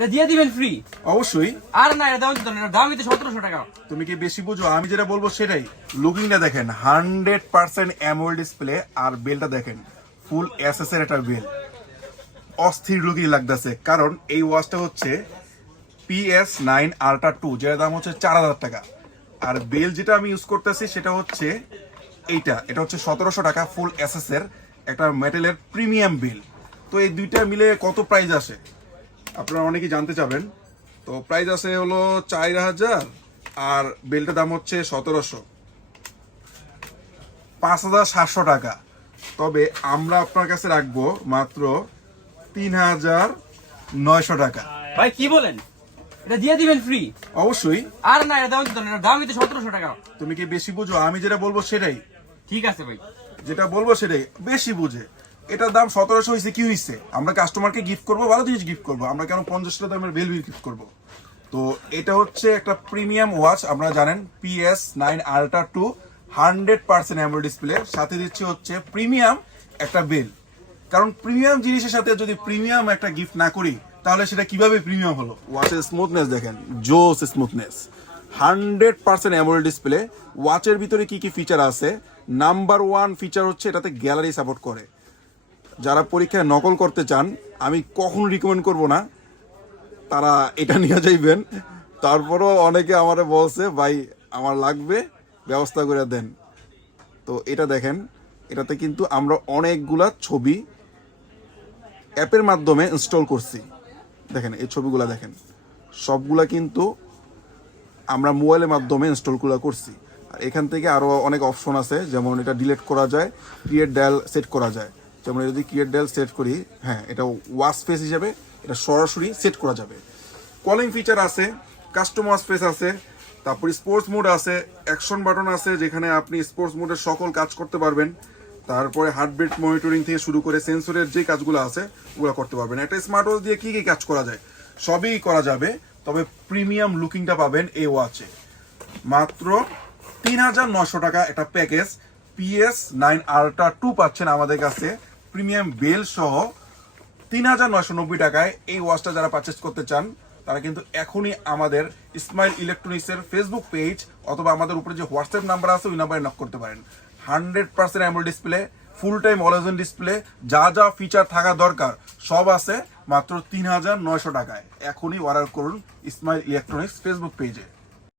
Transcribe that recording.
এটা দিয়ে দিবেন ফ্রি অবশ্যই। আর না এটা দাম দিতে না সতেরোশো টাকা। তুমি কি বেশি বুঝো? আমি যেটা বলব সেটাই। লুকিংটা দেখেন হান্ড্রেড পার্সেন্ট অ্যামোল ডিসপ্লে আর বেলটা দেখেন ফুল এর একটা বেল। অস্থির লুকিং লাগতেছে কারণ এই ওয়াচটা হচ্ছে পিএস নাইন আল্ট্রা টু যেটার দাম হচ্ছে চার হাজার টাকা। আর বেল যেটা আমি ইউজ করতেছি সেটা হচ্ছে এইটা। এটা হচ্ছে সতেরোশো টাকা ফুল এর একটা মেটেলের প্রিমিয়াম বেল। তো এই দুইটা মিলে কত প্রাইস আসে? আপনারা অনেকেই জানতে চাবেন। তো প্রাইস আছে হলো চার হাজার আর বেলটার দাম হচ্ছে সতেরোশো। পাঁচ হাজার সাতশো টাকা। তবে আমরা আপনার কাছে রাখব মাত্র তিন হাজার নয়শো টাকা। ভাই কি বলেন? এটা দিয়ে দিবেন ফ্রি অবশ্যই। আর না এটা দাম দিতে না দাম দিতে সতেরোশো টাকা। তুমি কি বেশি বুঝো? আমি যেটা বলব সেটাই। ঠিক আছে ভাই। যেটা বলব সেটাই। বেশি বুঝে। এটার দাম সতেরোশো হয়েছে কি হয়েছে আমরা কাস্টমারকে গিফট করব, ভালো জিনিস গিফট করব। আমরা কেন পঞ্চাশ টাকা দামের বেল গিফট করব? তো এটা হচ্ছে একটা প্রিমিয়াম ওয়াচ আপনারা জানেন PS nine ultra two hundred percent AMOLED display সাথে দিচ্ছে হচ্ছে প্রিমিয়াম একটা বেল কারণ প্রিমিয়াম জিনিসের সাথে যদি প্রিমিয়াম একটা গিফট না করি, তাহলে সেটা কীভাবে প্রিমিয়াম হলো? ওয়াচের স্মুথনেস দেখেন, জোস smoothness hundred percent AMOLED display ওয়াচের ভিতরে কি কি ফিচার আছে? নাম্বার ওয়ান ফিচার হচ্ছে এটাতে গ্যালারি সাপোর্ট করে। যারা পরীক্ষায় নকল করতে চান, আমি কখন রিকমেন্ড করব না। তারা এটা নিয়ে যাইবেন। তারপরও অনেকে আমারে বলছে, ভাই, আমার লাগবে, ব্যবস্থা করে দেন। তো এটা দেখেন, এটাতে কিন্তু আমরা অনেকগুলা ছবি অ্যাপের মাধ্যমে ইনস্টল করছি। দেখেন, এই ছবিগুলা দেখেন। সবগুলা কিন্তু আমরা মোবাইলের মাধ্যমে ইনস্টলগুলো করছি। আর এখান থেকে আরও অনেক অপশন আছে, যেমন এটা ডিলিট করা যায় ক্রিয়েট ডায়াল সেট করা যায়। যেমন এটা যদি ক্রিয়েট ডায়াল সেট করি হ্যাঁ এটা ওয়াশ ফেস হিসাবে এটা সরাসরি সেট করা যাবে। কলিং ফিচার আছে কাস্টমার স্পেস আছে, তারপর স্পোর্টস মোড আছে অ্যাকশন বাটন আছে, যেখানে আপনি স্পোর্টস মোডের সকল কাজ করতে পারবেন। তারপরে হার্টবিট মনিটরিং থেকে শুরু করে সেন্সরের যে কাজগুলো আছে, ওগুলো করতে পারবেন। একটা স্মার্ট ওয়াচ দিয়ে কি কী কাজ করা যায়, সবই করা যাবে, তবে প্রিমিয়াম লুকিংটা পাবেন এই ওয়াচে মাত্র তিন হাজার নশো টাকা একটা package PS nine ultra two পাচ্ছেন আমাদের কাছে। প্রিমিয়াম বেল সহ তিন হাজার নয়শো নব্বই টাকায় এই ওয়াচটা যারা পারচেস করতে চান, তারা কিন্তু এখনই আমাদের ইসমাইল ইলেকট্রনিক্সের ফেসবুক পেজ অথবা আমাদের উপরে যে হোয়াটসঅ্যাপ নাম্বার আছে, ওই নাম্বারে নক করতে পারেন। Hundred percent AMOLED display full time always on display যা যা ফিচার থাকা দরকার, সব আছে মাত্র তিন হাজার নয়শো টাকায়। এখনই অর্ডার করুন ইসমাইল ইলেকট্রনিক্স ফেসবুক পেজে